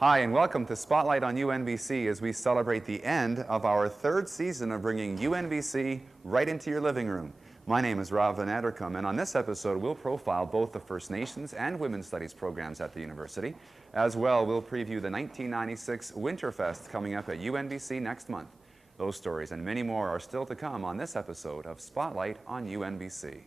Hi, and welcome to Spotlight on UNBC as we celebrate the end of our third season of bringing UNBC right into your living room. My name is Rob Van Addercombe, and on this episode we'll profile both the First Nations and Women's Studies programs at the university. As well, we'll preview the 1996 Winterfest coming up at UNBC next month. Those stories and many more are still to come on this episode of Spotlight on UNBC.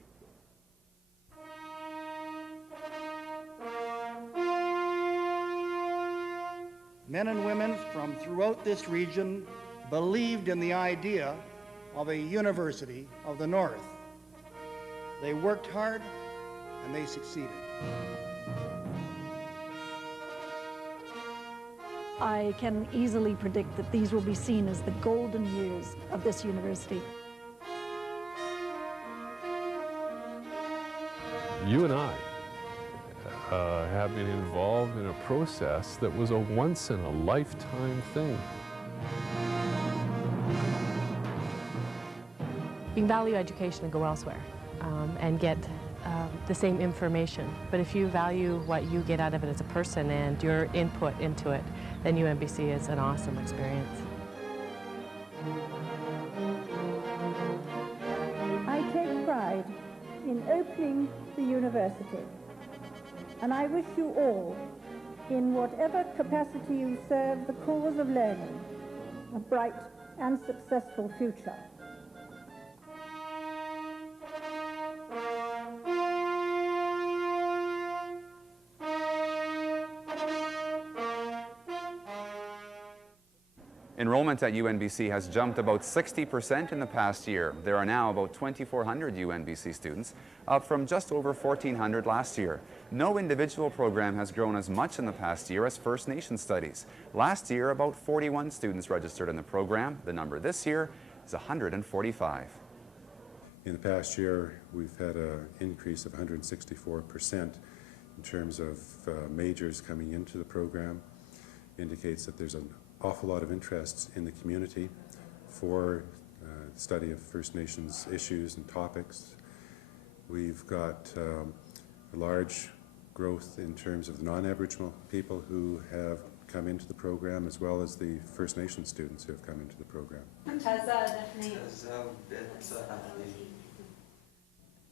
Men and women from throughout this region believed in the idea of a university of the North. They worked hard and they succeeded. I can easily predict that these will be seen as the golden years of this university. You and I have been involved in a process that was a once-in-a-lifetime thing. You can value education and go elsewhere and get the same information. But if you value what you get out of it as a person and your input into it, then UNBC is an awesome experience. I take pride in opening the university, and I wish you all, in whatever capacity you serve the cause of learning, a bright and successful future. Enrollment at UNBC has jumped about 60% in the past year. There are now about 2,400 UNBC students, up from just over 1,400 last year. No individual program has grown as much in the past year as First Nations Studies. Last year, about 41 students registered in the program. The number this year is 145. In the past year, we've had an increase of 164% in terms of majors coming into the program. Indicates that there's an awful lot of interest in the community for study of First Nations issues and topics. We've got a large growth in terms of non-Aboriginal people who have come into the program, as well as the First Nations students who have come into the program.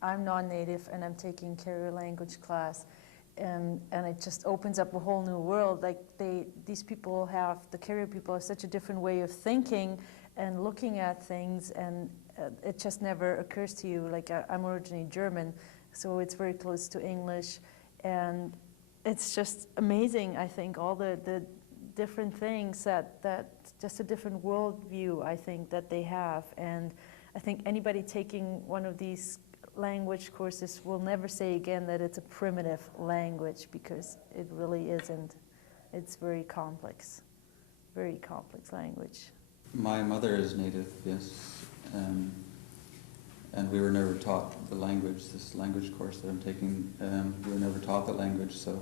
I'm non-native and I'm taking carrier language class. And it just opens up a whole new world. Like these people have, the carrier people have such a different way of thinking and looking at things, and it just never occurs to you. Like I'm originally German, so it's very close to English, and it's just amazing, I think, all the different things that just a different worldview, I think, that they have. And I think anybody taking one of these language courses will never say again that it's a primitive language, because it really isn't. It's very complex language. My mother is native, yes, and we were never taught the language. This language course that I'm taking, we were never taught the language, so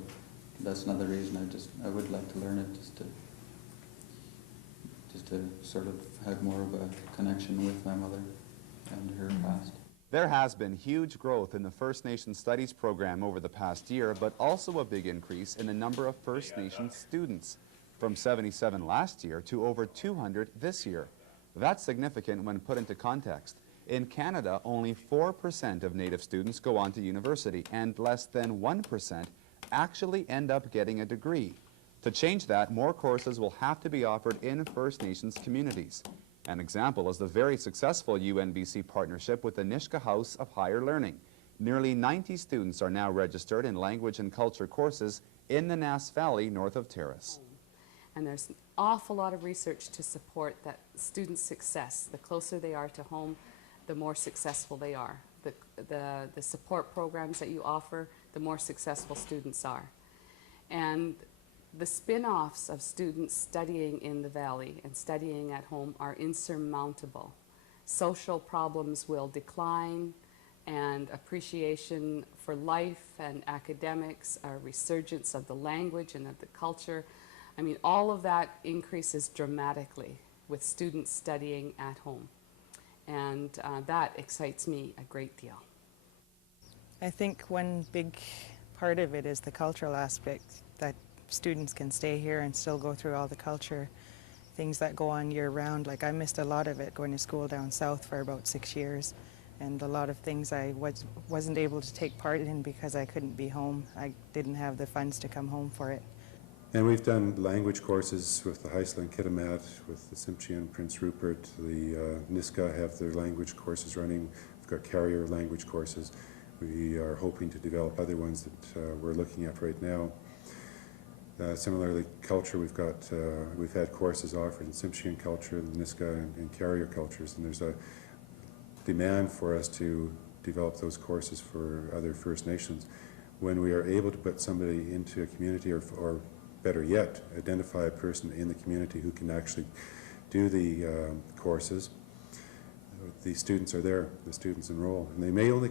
that's another reason I would like to learn it, just to sort of have more of a connection with my mother and her past. There has been huge growth in the First Nations Studies program over the past year, but also a big increase in the number of First Nations students, from 77 last year to over 200 this year. That's significant when put into context. In Canada, only 4% of Native students go on to university, and less than 1% actually end up getting a degree. To change that, more courses will have to be offered in First Nations communities. An example is the very successful UNBC partnership with the Nisga'a House of Higher Learning. Nearly 90 students are now registered in language and culture courses in the Nass Valley north of Terrace. And there's an awful lot of research to support that students' success. The closer they are to home, the more successful they are. The support programs that you offer, the more successful students are. And the spin-offs of students studying in the Valley and studying at home are insurmountable. Social problems will decline, and appreciation for life and academics, a resurgence of the language and of the culture. I mean, all of that increases dramatically with students studying at home. And that excites me a great deal. I think one big part of it is the cultural aspect, that students can stay here and still go through all the culture things that go on year-round. Like, I missed a lot of it going to school down south for about 6 years, and a lot of things I wasn't able to take part in because I couldn't be home. I didn't have the funds to come home for it. And we've done language courses with the Haisla and Kitimat, with the Tsimshian, Prince Rupert. The Nisga'a have their language courses running. We've got carrier language courses. We are hoping to develop other ones that we're looking at right now. Similarly, culture, we've had courses offered in Tsimshian culture, Nisga'a, and carrier cultures, and there's a demand for us to develop those courses for other First Nations. When we are able to put somebody into a community, or better yet, identify a person in the community who can actually do the courses, the students are there, the students enroll. And they may only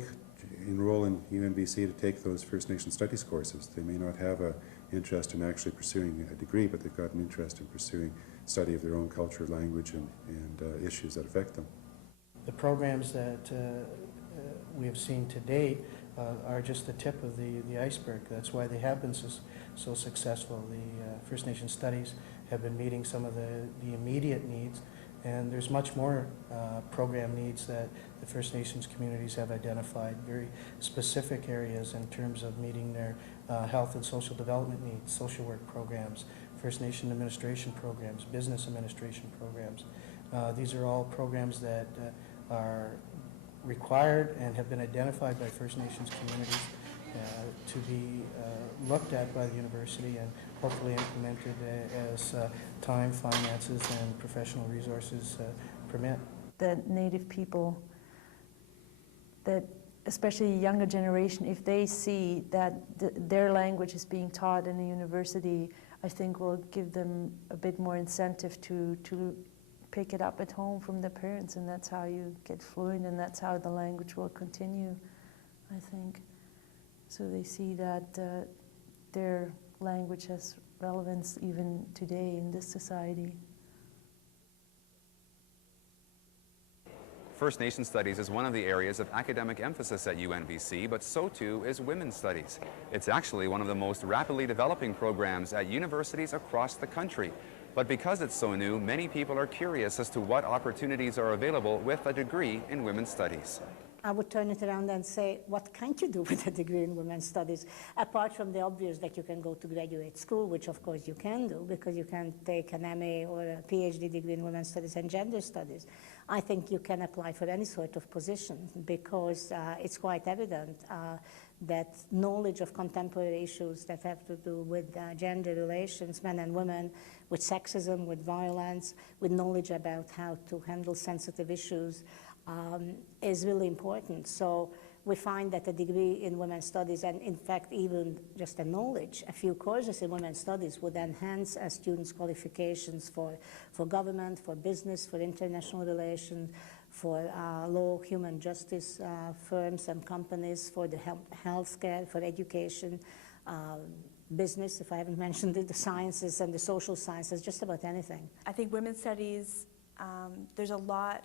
enroll in UNBC to take those First Nation Studies courses. They may not have an interest in actually pursuing a degree, but they've got an interest in pursuing study of their own culture, language, and issues that affect them. The programs that we have seen to date are just the tip of the iceberg. That's why they have been so successful. The First Nation Studies have been meeting some of the immediate needs, and there's much more program needs that the First Nations communities have identified, very specific areas in terms of meeting their health and social development needs, social work programs, First Nation administration programs, business administration programs. These are all programs that are required and have been identified by First Nations communities to be looked at by the university and hopefully implemented as time, finances, and professional resources permit. The Native people, that especially younger generation, if they see that their language is being taught in a university, I think will give them a bit more incentive to pick it up at home from their parents, and that's how you get fluent, and that's how the language will continue, I think. So they see that their language has relevance even today in this society. First Nation Studies is one of the areas of academic emphasis at UNBC, but so too is Women's Studies. It's actually one of the most rapidly developing programs at universities across the country. But because it's so new, many people are curious as to what opportunities are available with a degree in Women's Studies. I would turn it around and say, what can't you do with a degree in Women's Studies? Apart from the obvious that you can go to graduate school, which of course you can do, because you can take an MA or a PhD degree in Women's Studies and Gender Studies. I think you can apply for any sort of position, because it's quite evident that knowledge of contemporary issues that have to do with gender relations, men and women, with sexism, with violence, with knowledge about how to handle sensitive issues, is really important. So we find that a degree in Women's Studies, and in fact even just a knowledge, a few courses in Women's Studies would enhance a student's qualifications for government, for business, for international relations, for law, human justice firms and companies, for the healthcare, for education, business, if I haven't mentioned it, the sciences and the social sciences, just about anything. I think Women's Studies, there's a lot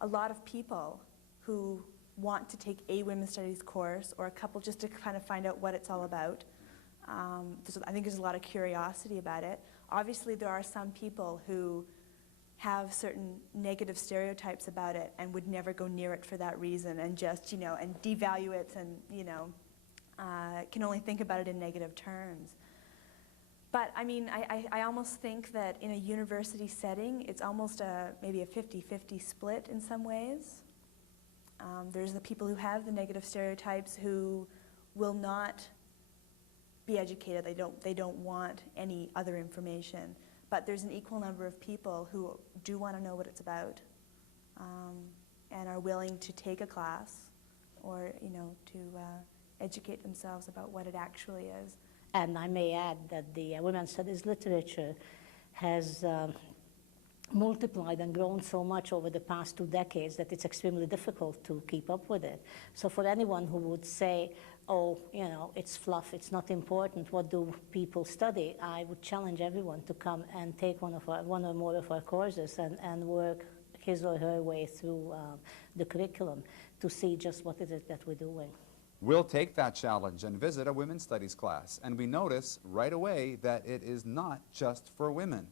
of people who want to take a Women's Studies course, or a couple, just to kind of find out what it's all about. I think there's a lot of curiosity about it. Obviously, there are some people who have certain negative stereotypes about it and would never go near it for that reason, and just, and devalue it, and, can only think about it in negative terms. But I mean, I almost think that in a university setting, it's almost maybe a 50-50 split in some ways. There's the people who have the negative stereotypes who will not be educated. They don't want any other information. But there's an equal number of people who do want to know what it's about, and are willing to take a class, or to educate themselves about what it actually is. And I may add that the Women's Studies literature has multiplied and grown so much over the past 2 decades that it's extremely difficult to keep up with it. So for anyone who would say, oh, it's fluff, it's not important, what do people study? I would challenge everyone to come and take one or more of our courses and work his or her way through the curriculum to see just what is it that we're doing. We'll take that challenge and visit a women's studies class, and we notice right away that it is not just for women.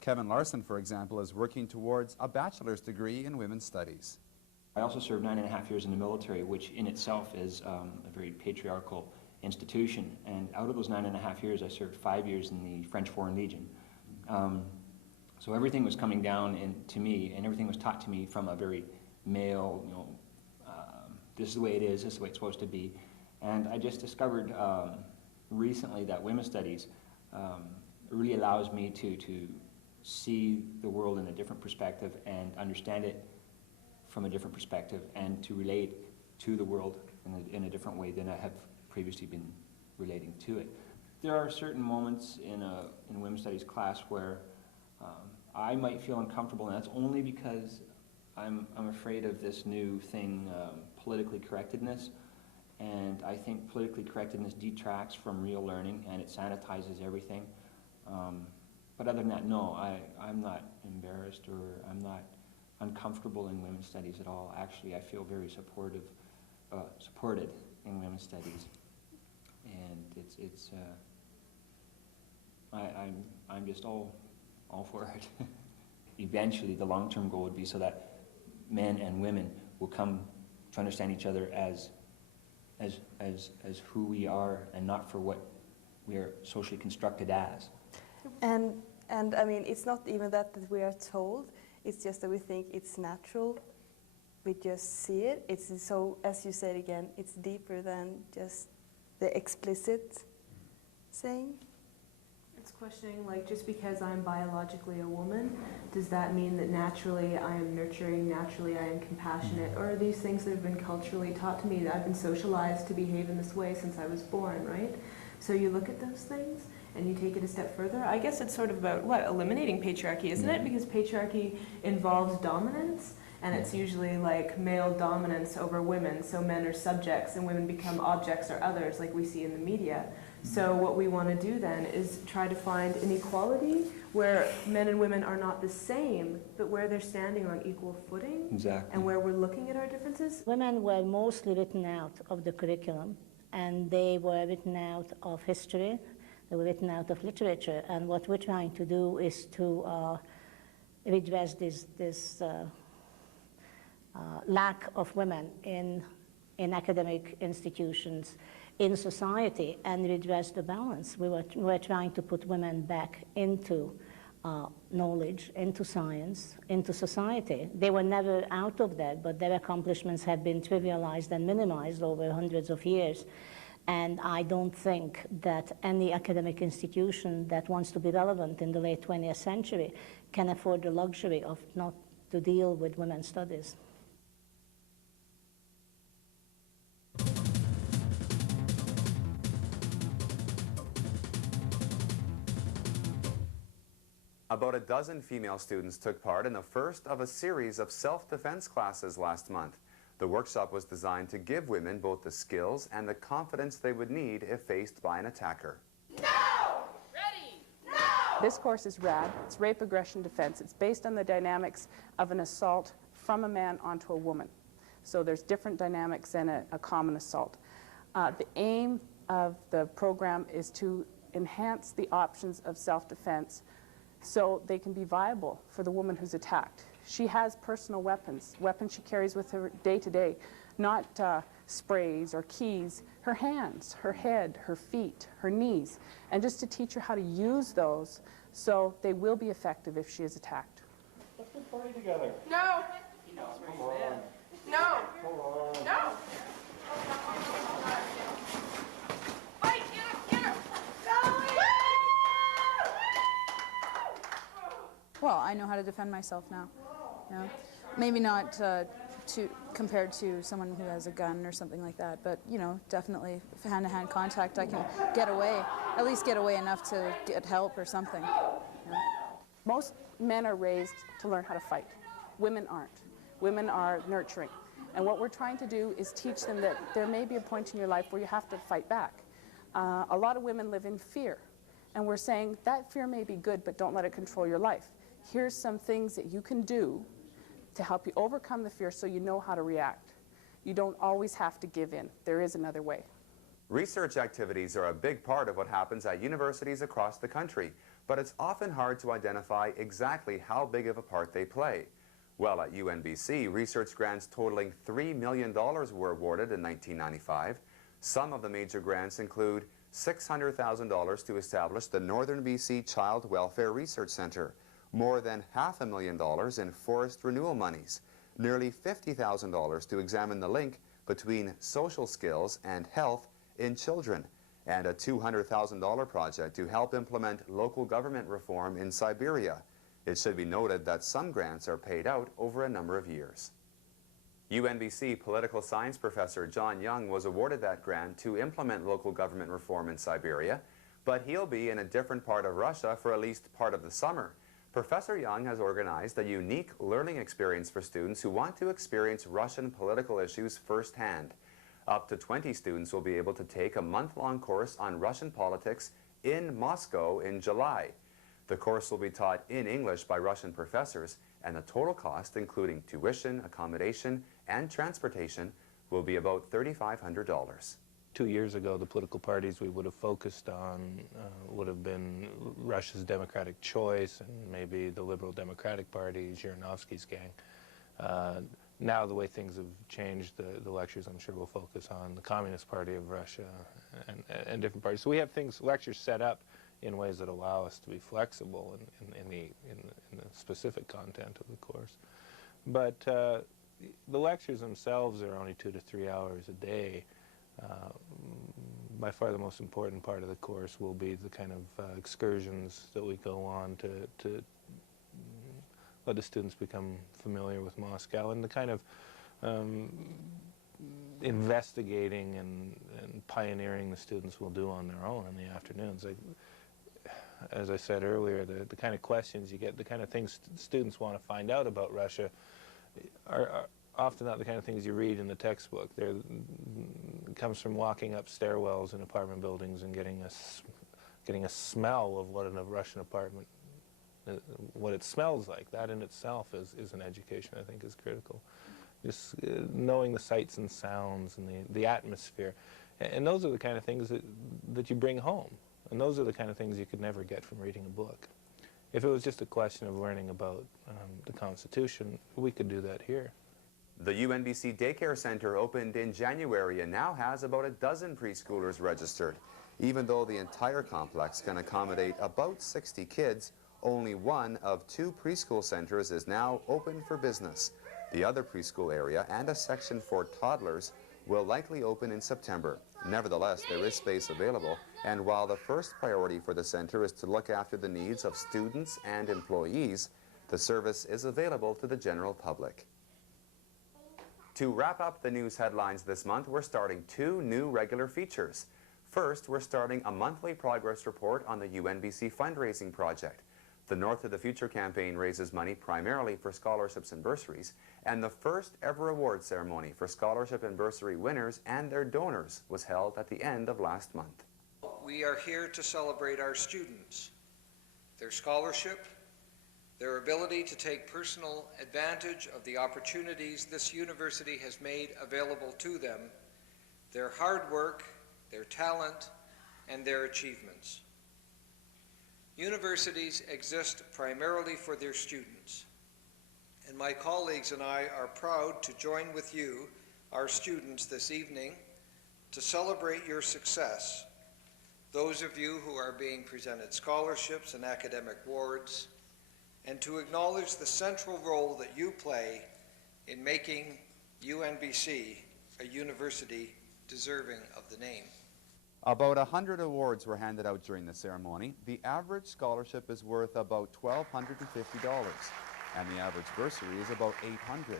Kevin Larson, for example, is working towards a bachelor's degree in women's studies. I also served 9.5 years in the military, which in itself is a very patriarchal institution. And out of those 9.5 years, I served 5 years in the French Foreign Legion. So everything was coming down to me, and everything was taught to me from a very male, this is the way it is, this is the way it's supposed to be. And I just discovered recently that women's studies really allows me to see the world in a different perspective and understand it from a different perspective, and to relate to the world in a different way than I have previously been relating to it. There are certain moments in a women's studies class where I might feel uncomfortable, and that's only because I'm afraid of this new thing, politically correctedness, and I think politically correctedness detracts from real learning, and it sanitizes everything. But other than that, no, I'm not embarrassed, or I'm not uncomfortable in women's studies at all. Actually, I feel very supported in women's studies, and I'm just all for it. Eventually, the long-term goal would be so that men and women will come to understand each other as who we are, and not for what we are socially constructed as. And I mean, it's not even that we are told. It's just that we think it's natural. We just see it. It's so, as you said again, it's deeper than just the explicit saying. It's questioning, like, just because I'm biologically a woman, does that mean that naturally I am nurturing, naturally I am compassionate? Or are these things that have been culturally taught to me, that I've been socialized to behave in this way since I was born, right? So you look at those things and you take it a step further. I guess it's sort of about, what, eliminating patriarchy, isn't it? Because patriarchy involves dominance, and it's usually like male dominance over women, so men are subjects and women become objects or others, like we see in the media. So what we want to do then is try to find an equality where men and women are not the same, but where they're standing on equal footing. Exactly. And where we're looking at our differences. Women were mostly written out of the curriculum, and they were written out of history, they were written out of literature, and what we're trying to do is to redress this lack of women in academic institutions, in society, and redress the balance. We were trying to put women back into knowledge, into science, into society. They were never out of that, but their accomplishments have been trivialized and minimized over hundreds of years. And I don't think that any academic institution that wants to be relevant in the late 20th century can afford the luxury of not to deal with women's studies. About a dozen female students took part in the first of a series of self-defense classes last month. The workshop was designed to give women both the skills and the confidence they would need if faced by an attacker. No! Ready! No! This course is RAD. It's Rape, Aggression, Defense. It's based on the dynamics of an assault from a man onto a woman. So there's different dynamics in a common assault. The aim of the program is to enhance the options of self-defense so they can be viable for the woman who's attacked. She has personal weapons she carries with her day to day, not sprays or keys, her hands, her head, her feet, her knees, and just to teach her how to use those so they will be effective if she is attacked. Let's get party together. No! Come on. No! Come on. No! Fight! Get her! Well, I know how to defend myself now. You know? Maybe not compared to someone who has a gun or something like that, but you know, definitely hand-to-hand contact, I can get away, at least get away enough to get help or something. You know? Most men are raised to learn how to fight. Women aren't. Women are nurturing. And what we're trying to do is teach them that there may be a point in your life where you have to fight back. A lot of women live in fear, and we're saying that fear may be good, but don't let it control your life. Here's some things that you can do to help you overcome the fear so you know how to react. You don't always have to give in. There is another way. Research activities are a big part of what happens at universities across the country, but it's often hard to identify exactly how big of a part they play. Well, at UNBC, research grants totaling $3 million were awarded in 1995. Some of the major grants include $600,000 to establish the Northern BC Child Welfare Research Centre, more than $500,000 in forest renewal monies, nearly $50,000 to examine the link between social skills and health in children, and a $200,000 project to help implement local government reform in Siberia. It should be noted that some grants are paid out over a number of years. UNBC Political Science professor John Young was awarded that grant to implement local government reform in Siberia, but he'll be in a different part of Russia for at least part of the summer. Professor Young has organized a unique learning experience for students who want to experience Russian political issues firsthand. Up to 20 students will be able to take a month-long course on Russian politics in Moscow in July. The course will be taught in English by Russian professors, and the total cost, including tuition, accommodation, and transportation, will be about $3,500. 2 years ago, the political parties we would have focused on would have been Russia's Democratic Choice and maybe the Liberal Democratic Party, Zhirinovsky's gang. Now the way things have changed, the lectures I'm sure will focus on the Communist Party of Russia and different parties. So we have lectures set up in ways that allow us to be flexible in the specific content of the course. But the lectures themselves are only 2 to 3 hours a day. By far the most important part of the course will be the kind of excursions that we go on to let the students become familiar with Moscow, and the kind of investigating and pioneering the students will do on their own in the afternoons. As I said earlier, the kind of questions you get, the kind of things students want to find out about Russia are often not the kind of things you read in the textbook. It comes from walking up stairwells in apartment buildings and getting a smell of what a Russian apartment, what it smells like. That in itself is an education I think is critical. Just knowing the sights and sounds and the atmosphere. And those are the kind of things that you bring home. And those are the kind of things you could never get from reading a book. If it was just a question of learning about the Constitution, we could do that here. The UNBC Daycare Center opened in January and now has about a dozen preschoolers registered. Even though the entire complex can accommodate about 60 kids, only one of 2 preschool centers is now open for business. The other preschool area and a section for toddlers will likely open in September. Nevertheless, there is space available, and while the first priority for the center is to look after the needs of students and employees, the service is available to the general public. To wrap up the news headlines this month, we're starting 2 new regular features. First, we're starting a monthly progress report on the UNBC fundraising project. The North to the Future campaign raises money primarily for scholarships and bursaries, and the first ever award ceremony for scholarship and bursary winners and their donors was held at the end of last month. We are here to celebrate our students, their scholarship, their ability to take personal advantage of the opportunities this university has made available to them, their hard work, their talent, and their achievements. Universities exist primarily for their students, and my colleagues and I are proud to join with you, our students, this evening to celebrate your success, those of you who are being presented scholarships and academic awards, and to acknowledge the central role that you play in making UNBC a university deserving of the name. About 100 awards were handed out during the ceremony. The average scholarship is worth about $1,250, and the average bursary is about $800.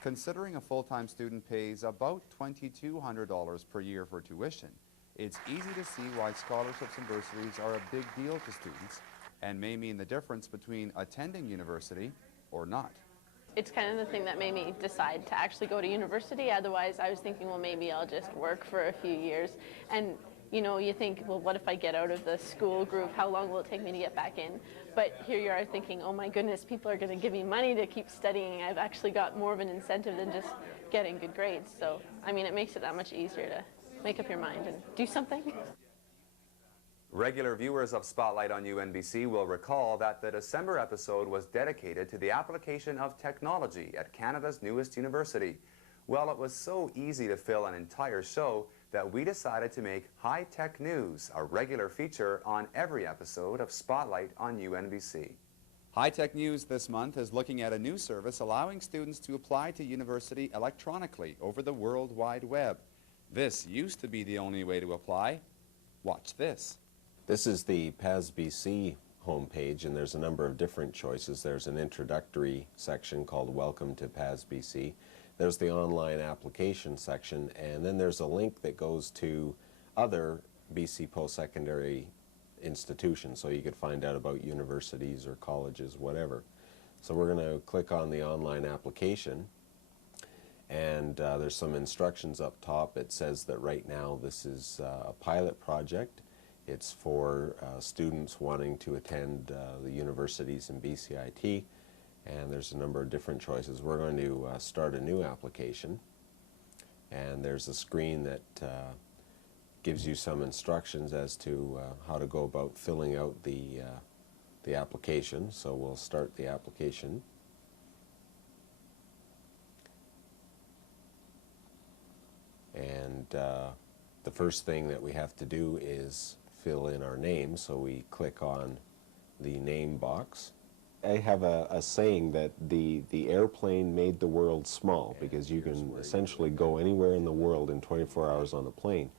Considering a full-time student pays about $2,200 per year for tuition, it's easy to see why scholarships and bursaries are a big deal to students and may mean the difference between attending university or not. It's kind of the thing that made me decide to actually go to university. Otherwise, I was thinking, well, maybe I'll just work for a few years. And You know, you think, well, what if I get out of the school group? How long will it take me to get back in? But here you are thinking, oh my goodness, people are going to give me money to keep studying. I've actually got more of an incentive than just getting good grades. So, I mean, it makes it that much easier to make up your mind and do something. Regular viewers of Spotlight on UNBC will recall that the December episode was dedicated to the application of technology at Canada's newest university. Well, it was so easy to fill an entire show that we decided to make high-tech news a regular feature on every episode of Spotlight on UNBC. High-tech news this month is looking at a new service allowing students to apply to university electronically over the World Wide Web. This used to be the only way to apply. Watch this. This is the PASBC homepage, and there's a number of different choices. There's an introductory section called Welcome to PASBC. There's the online application section, and then there's a link that goes to other BC post-secondary institutions, so you could find out about universities or colleges, whatever. So we're going to click on the online application, and there's some instructions up top. It says that right now this is a pilot project. It's for students wanting to attend the universities in BCIT. And there's a number of different choices. We're going to start a new application, and there's a screen that gives you some instructions as to how to go about filling out the application. So we'll start the application. And the first thing that we have to do is fill in our name, so we click on the name box. I have a saying that the airplane made the world small, because you can essentially go anywhere in the world in 24 hours on a plane.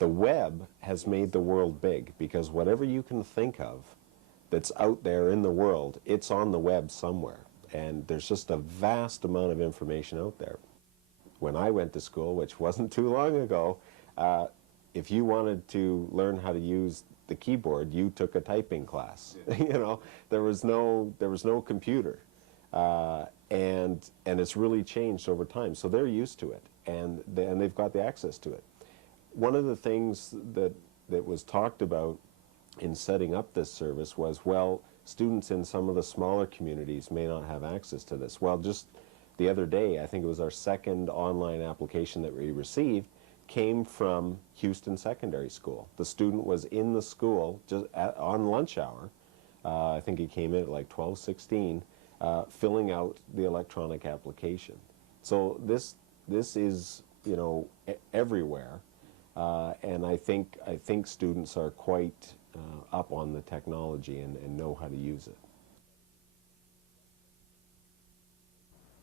The web has made the world big, because whatever you can think of that's out there in the world, it's on the web somewhere. And there's just a vast amount of information out there. When I went to school, which wasn't too long ago, if you wanted to learn how to use the keyboard, you took a typing class. Yeah. You know, there was no computer, and it's really changed over time. So they're used to it, and they've got the access to it. One of the things that was talked about in setting up this service was, well, students in some of the smaller communities may not have access to this. Well, just the other day, I think it was our second online application that we received, came from Houston Secondary School. The student was in the school just on lunch hour. I think he came in at like 12:16, filling out the electronic application. So this is, you know, everywhere, and I think students are quite up on the technology and know how to use it.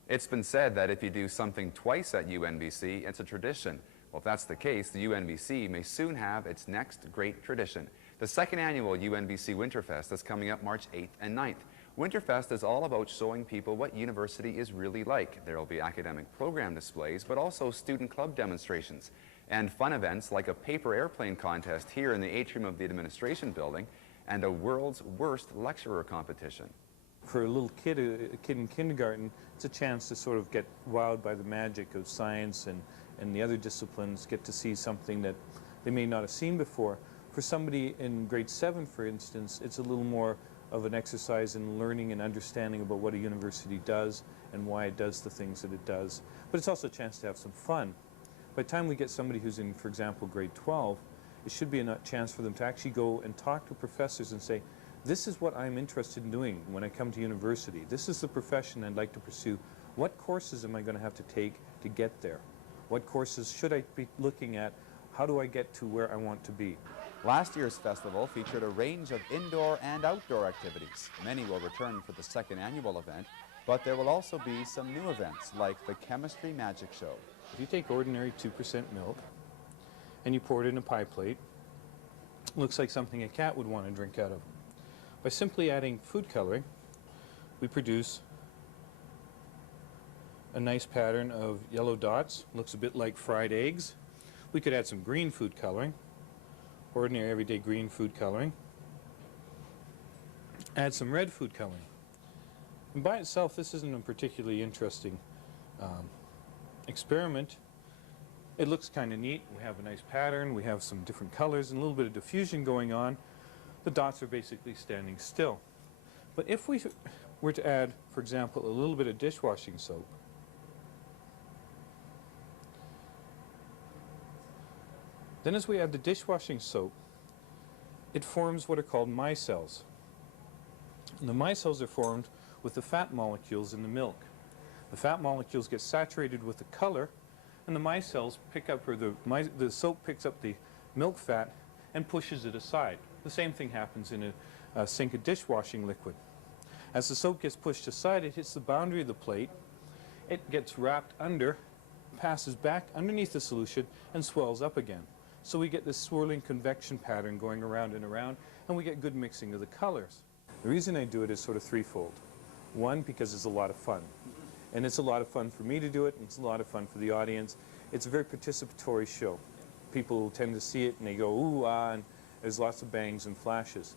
It's been said that if you do something twice at UNBC, it's a tradition. Well, if that's the case, the UNBC may soon have its next great tradition. The second annual UNBC Winterfest is coming up March 8th and 9th. Winterfest is all about showing people what university is really like. There will be academic program displays, but also student club demonstrations and fun events like a paper airplane contest here in the atrium of the administration building and a world's worst lecturer competition. For a little kid, a kid in kindergarten, it's a chance to sort of get wowed by the magic of science and the other disciplines, get to see something that they may not have seen before. For somebody in grade 7, for instance, it's a little more of an exercise in learning and understanding about what a university does and why it does the things that it does. But it's also a chance to have some fun. By the time we get somebody who's in, for example, grade 12, it should be a chance for them to actually go and talk to professors and say, this is what I'm interested in doing when I come to university. This is the profession I'd like to pursue. What courses am I going to have to take to get there? What courses should I be looking at? How do I get to where I want to be? Last year's festival featured a range of indoor and outdoor activities. Many will return for the second annual event, but there will also be some new events like the Chemistry Magic Show. If you take ordinary 2% milk and you pour it in a pie plate, it looks like something a cat would want to drink out of. By simply adding food coloring, we produce a nice pattern of yellow dots. Looks a bit like fried eggs. We could add some green food coloring, ordinary everyday green food coloring. Add some red food coloring. And by itself, this isn't a particularly interesting experiment. It looks kind of neat. We have a nice pattern, we have some different colors and a little bit of diffusion going on. The dots are basically standing still. But if we were to add, for example, a little bit of dishwashing soap, then as we add the dishwashing soap, it forms what are called micelles. And the micelles are formed with the fat molecules in the milk. The fat molecules get saturated with the color, and the micelles pick up, or the soap picks up the milk fat and pushes it aside. The same thing happens in a sink of dishwashing liquid. As the soap gets pushed aside, it hits the boundary of the plate, it gets wrapped under, passes back underneath the solution, and swells up again. So we get this swirling convection pattern going around and around, and we get good mixing of the colors. The reason I do it is sort of threefold. One, because it's a lot of fun. And it's a lot of fun for me to do it, and it's a lot of fun for the audience. It's a very participatory show. People tend to see it and they go, ooh, ah, and there's lots of bangs and flashes.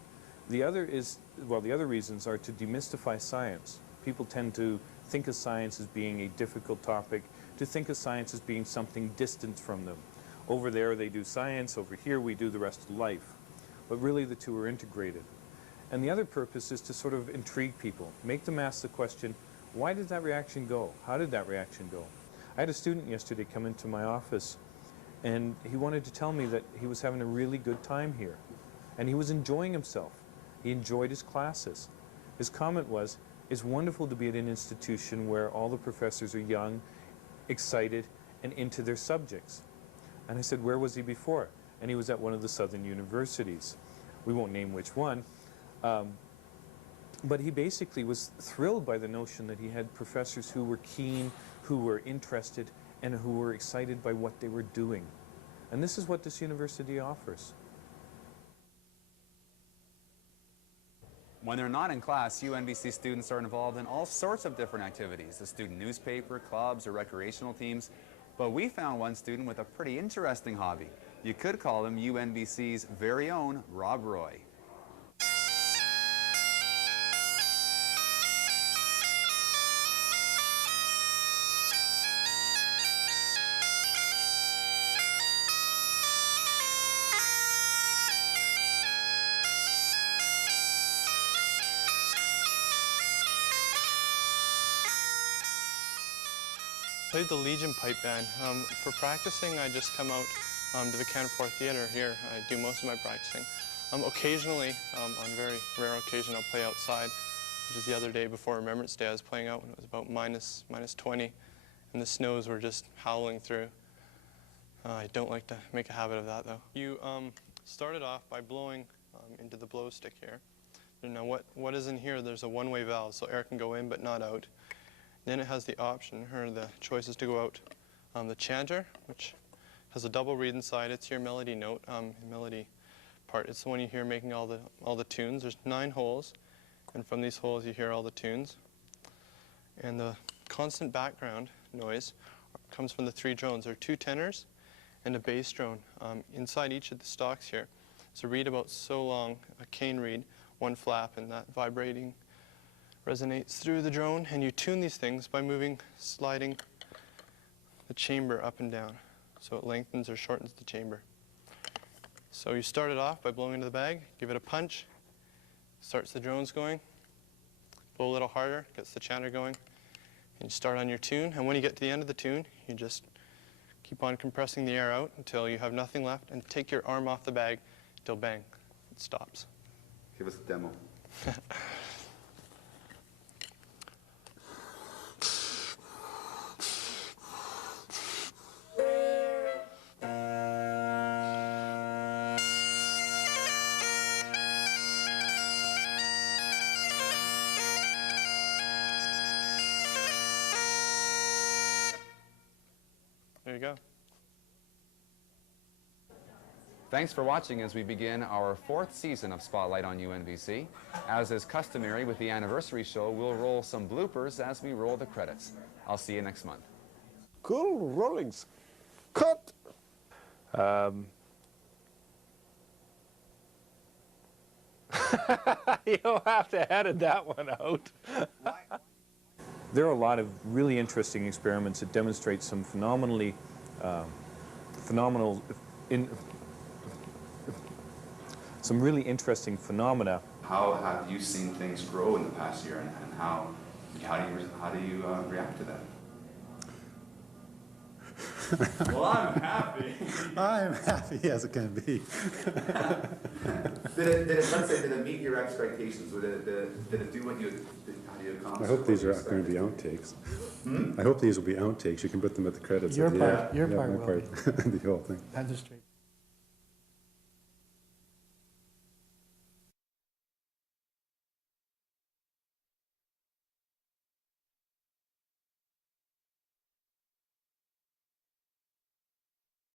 The other is, well, the other reasons are to demystify science. People tend to think of science as being a difficult topic, to think of science as being something distant from them. Over there they do science, over here we do the rest of life. But really the two are integrated. And the other purpose is to sort of intrigue people, make them ask the question, why did that reaction go? How did that reaction go? I had a student yesterday come into my office, and he wanted to tell me that he was having a really good time here. And he was enjoying himself. He enjoyed his classes. His comment was, it's wonderful to be at an institution where all the professors are young, excited, and into their subjects. And I said, where was he before? And he was at one of the southern universities. We won't name which one. But he basically was thrilled by the notion that he had professors who were keen, who were interested, and who were excited by what they were doing. And this is what this university offers. When they're not in class, UNBC students are involved in all sorts of different activities, the student newspaper, clubs, or recreational teams. But we found one student with a pretty interesting hobby. You could call him UNBC's very own Rob Roy. I played the Legion pipe band. For practicing, I just come out to the Canfor Theatre here. I do most of my practicing. Occasionally, on very rare occasion, I'll play outside, which is the other day before Remembrance Day. I was playing out when it was about minus 20, and the snows were just howling through. I don't like to make a habit of that, though. You started off by blowing into the blow stick here. Now, what is in here? There's a one-way valve, so air can go in but not out. Then it has the option, or the choice is to go out the chanter, which has a double reed inside. It's your melody note, melody part. It's the one you hear making all the tunes. There's 9 holes, and from these holes you hear all the tunes. And the constant background noise comes from the 3 drones. There are 2 tenors and a bass drone. Inside each of the stalks here, it's a reed about so long, a cane reed, 1 flap, and that vibrating resonates through the drone, and you tune these things by sliding the chamber up and down. So it lengthens or shortens the chamber. So you start it off by blowing into the bag, give it a punch, starts the drones going, blow a little harder, gets the chanter going, and you start on your tune. And when you get to the end of the tune, you just keep on compressing the air out until you have nothing left, and take your arm off the bag until bang, it stops. Give us a demo. There you go. Thanks for watching as we begin our 4th season of Spotlight on UNBC. As is customary with the anniversary show, we'll roll some bloopers as we roll the credits. I'll see you next month. Cool rollings. Cut! You'll have to edit that one out. There are a lot of really interesting experiments that demonstrate some phenomenally phenomenal, some really interesting phenomena. How have you seen things grow in the past year, and how do you react to that? Well, I'm happy. I'm happy as it can be. Did it meet your expectations? Did it do what you accomplished? I hope these are going to be outtakes. I hope these will be outtakes. You can put them at the credits. Your at the part, end. your Yeah, part my will part, the whole thing. And the straight.